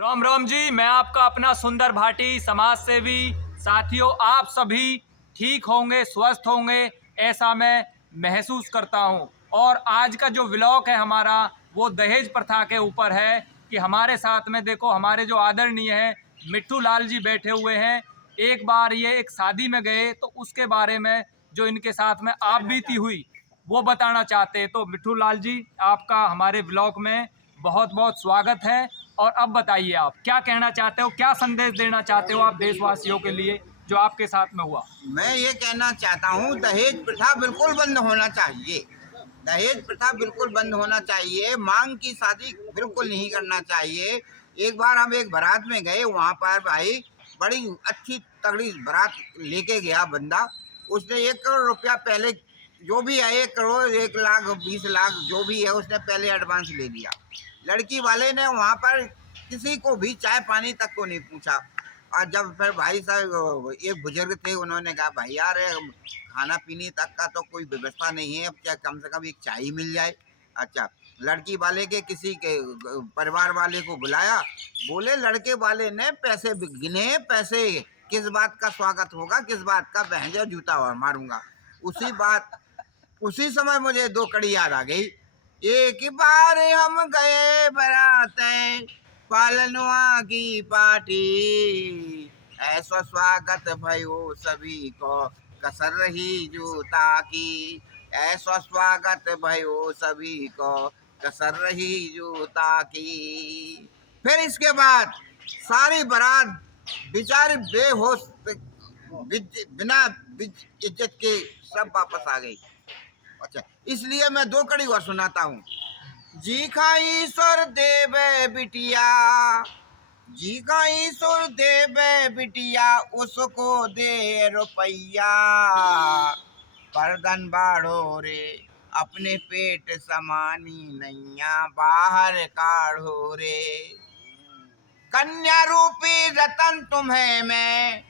राम राम जी, मैं आपका अपना सुंदर भाटी समाज सेवी। साथियों, आप सभी ठीक होंगे, स्वस्थ होंगे, ऐसा मैं महसूस करता हूं। और आज का जो व्लॉग है हमारा, वो दहेज प्रथा के ऊपर है। कि हमारे साथ में देखो, हमारे जो आदरणीय हैं मिट्ठू लाल जी बैठे हुए हैं। एक बार ये एक शादी में गए तो उसके बारे में जो इनके साथ में आप बीती हुई वो बताना चाहते हैं। तो मिट्ठू लाल जी, आपका हमारे व्लॉग में बहुत बहुत स्वागत है। और अब बताइए, आप क्या कहना चाहते हो, क्या संदेश देना चाहते हो आप देशवासियों के लिए जो आपके साथ में हुआ? मैं ये कहना चाहता हूँ, दहेज प्रथा बिल्कुल बंद होना चाहिए। दहेज प्रथा बिल्कुल बंद होना चाहिए। मांग की शादी बिल्कुल नहीं करना चाहिए। एक बार हम एक बारात में गए, वहाँ पर भाई बड़ी अच्छी तगड़ी बारात लेके गया बंदा। उसने 1 करोड़ रुपया पहले, जो भी है 1 करोड़ 1,20,00,000 जो भी है, उसने पहले एडवांस ले लिया। लड़की वाले ने वहाँ पर किसी को भी चाय पानी तक को नहीं पूछा। और जब फिर भाई साहब एक बुजुर्ग थे, उन्होंने कहा भाई यार, खाना पीने तक का तो कोई व्यवस्था नहीं है, अब क्या कम से कम एक चाय ही मिल जाए। अच्छा, लड़की वाले के किसी के परिवार वाले को बुलाया। बोले लड़के वाले ने पैसे गिने, पैसे किस बात का स्वागत होगा, किस बात का, बहंजा जूता और मारूंगा। उसी समय मुझे 2 कड़ी याद आ गई। एक बार हम गए बरातें, पालनवा की पार्टी, ऐसा स्वागत भयो सभी को, कसर रही जूता की। ऐसा स्वागत भयो सभी को, कसर रही जूता की। फिर इसके बाद सारी बारात बेचारी बेहोश, बिना इज्जत के सब वापस आ गई। अच्छा, इसलिए मैं 2 कड़ी और सुनाता हूँ। जी का ईश्वर देवे बिटिया, जी का ईश्वर देवे बिटिया, उसको दे रुपैया। परदन बाढ़ो रे, अपने पेट समानी नैया, बाहर काढ़ो रे। कन्या रूपी रतन तुम्हें मैं,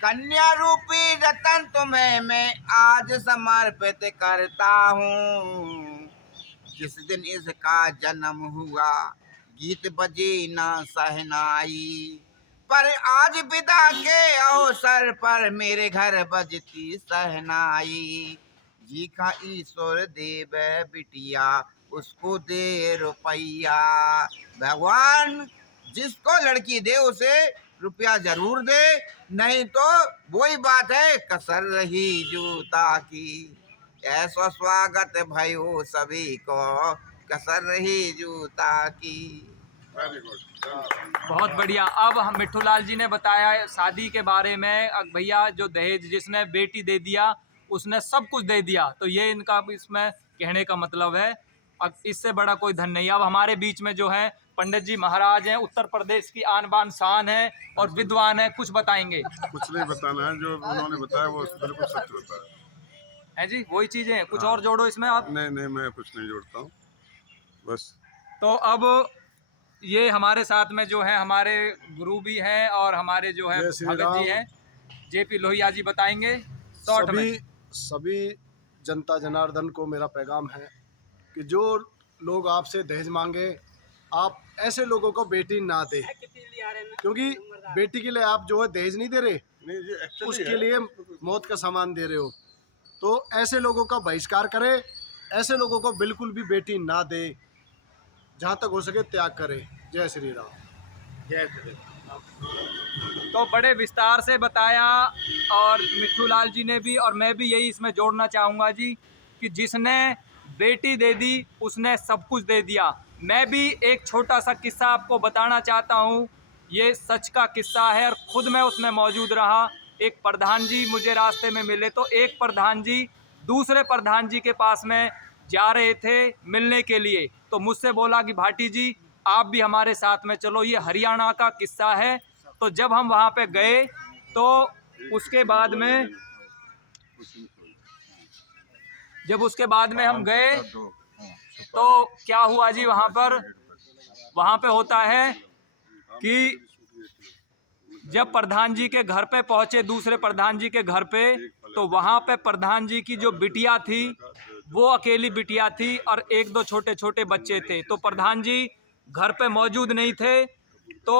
कन्या रूपी रतन तुम्हें मैं आज समर्पित करता हूँ। जिस दिन इसका जन्म हुआ, गीत बजे ना सहनाई, पर आज विदा के अवसर पर मेरे घर बजती सहनाई। जी का ईश्वर देव बिटिया, उसको दे रुपैया। भगवान जिसको लड़की दे उसे रुपया जरूर दे, नहीं तो वही बात है, कसर रही जूता की। ऐसा स्वागत भयो सभी को, कसर रही जूता की। बहुत बढ़िया। अब हम मिट्ठू लाल जी ने बताया शादी के बारे में। भैया, जो दहेज जिसने बेटी दे दिया उसने सब कुछ दे दिया, तो ये इनका इसमें कहने का मतलब है। अब इससे बड़ा कोई धन नहीं। अब हमारे बीच में जो है पंडित जी महाराज हैं, उत्तर प्रदेश की आन बान शान है और विद्वान है, कुछ बताएंगे। कुछ नहीं बताना है, जो उन्होंने बताया वो बिल्कुल सत्य बताया है जी, वही चीजें हैं। कुछ हाँ। और जोड़ो इसमें आप। नहीं, मैं कुछ नहीं जोड़ता हूँ बस। तो अब ये हमारे साथ में जो है हमारे गुरु भी हैं और हमारे जो है भगत जी हैं, जेपी लोहिया जी बताएंगे शॉर्ट में। सभी जनता जनार्दन को मेरा पैगाम है कि जो लोग आपसे दहेज मांगे, आप ऐसे लोगों को बेटी ना दे, क्योंकि बेटी के लिए आप जो है दहेज नहीं दे रहे, नहीं, ये actually उसके है। लिए मौत का सामान दे रहे हो। तो ऐसे लोगों का बहिष्कार करें, ऐसे लोगों को बिल्कुल भी बेटी ना दे, जहाँ तक हो सके त्याग करें। जय श्री राम। जय श्री राम। तो बड़े विस्तार से बताया, और मिट्ठू लाल जी ने भी, और मैं भी यही इसमें जोड़ना चाहूँगा जी, कि जिसने बेटी दे दी उसने सब कुछ दे दिया। मैं भी एक छोटा सा किस्सा आपको बताना चाहता हूँ। ये सच का किस्सा है और खुद मैं उसमें मौजूद रहा। एक प्रधान जी मुझे रास्ते में मिले, तो एक प्रधान जी दूसरे प्रधान जी के पास में जा रहे थे मिलने के लिए। तो मुझसे बोला कि भाटी जी, आप भी हमारे साथ में चलो, ये हरियाणा का किस्सा है। तो जब हम वहाँ पे गए तो उसके बाद में हम गए तो क्या हुआ जी, वहाँ पे होता है कि जब प्रधान जी के घर पे पहुँचे, दूसरे प्रधान जी के घर पे, तो वहाँ पे प्रधान जी की जो बिटिया थी वो अकेली बिटिया थी और 1-2 छोटे छोटे बच्चे थे। तो प्रधान जी घर पे मौजूद नहीं थे। तो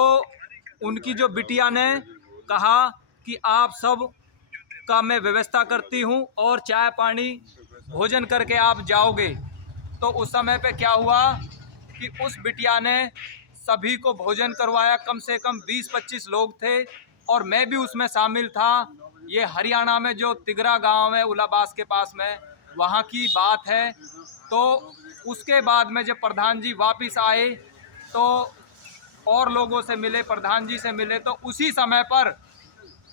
उनकी जो बिटिया ने कहा कि आप सब का मैं व्यवस्था करती हूँ और चाय पानी भोजन करके आप जाओगे। तो उस समय पे क्या हुआ कि उस बिटिया ने सभी को भोजन करवाया। कम से कम 20-25 लोग थे और मैं भी उसमें शामिल था। ये हरियाणा में जो तिगरा गांव है उलाबास के पास में, वहाँ की बात है। तो उसके बाद में जब प्रधान जी वापस आए तो और लोगों से मिले, प्रधान जी से मिले, तो उसी समय पर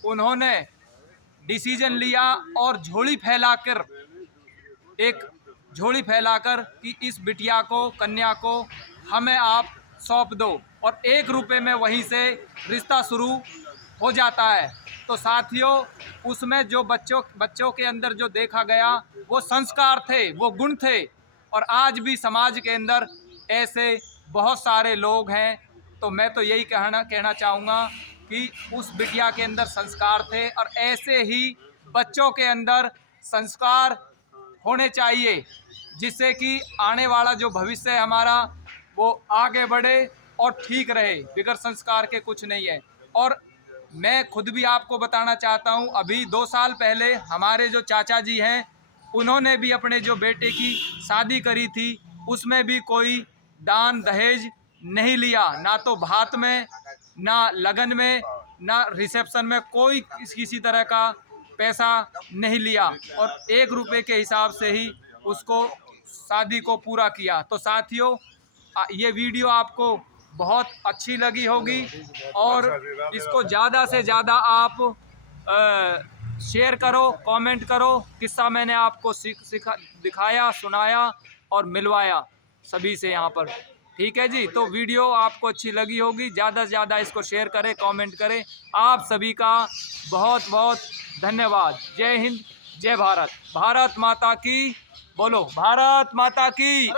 उन्होंने डिसीजन लिया और झोली फैलाकर कि इस बिटिया को, कन्या को हमें आप सौंप दो, और 1 रुपये में वहीं से रिश्ता शुरू हो जाता है। तो साथियों, उसमें जो बच्चों के अंदर जो देखा गया वो संस्कार थे, वो गुण थे। और आज भी समाज के अंदर ऐसे बहुत सारे लोग हैं। तो मैं तो यही कहना चाहूँगा कि उस बिटिया के अंदर संस्कार थे और ऐसे ही बच्चों के अंदर संस्कार होने चाहिए, जिससे कि आने वाला जो भविष्य है हमारा वो आगे बढ़े और ठीक रहे। बिगैर संस्कार के कुछ नहीं है। और मैं खुद भी आपको बताना चाहता हूँ, अभी 2 साल पहले हमारे जो चाचा जी हैं उन्होंने भी अपने जो बेटे की शादी करी थी, उसमें भी कोई दान दहेज नहीं लिया, ना तो भात में, ना लगन में, ना रिसेप्शन में, कोई किसी तरह का पैसा नहीं लिया और 1 रुपये के हिसाब से ही उसको शादी को पूरा किया। तो साथियों, ये वीडियो आपको बहुत अच्छी लगी होगी और इसको ज़्यादा से ज़्यादा आप शेयर करो, कमेंट करो। किस्सा मैंने आपको दिखाया, सुनाया और मिलवाया सभी से यहाँ पर। ठीक है जी, तो वीडियो आपको अच्छी लगी होगी, ज़्यादा से ज़्यादा इसको शेयर करें, कमेंट करें। आप सभी का बहुत बहुत धन्यवाद। जय हिंद, जय भारत। भारत माता की बोलो, भारत माता की।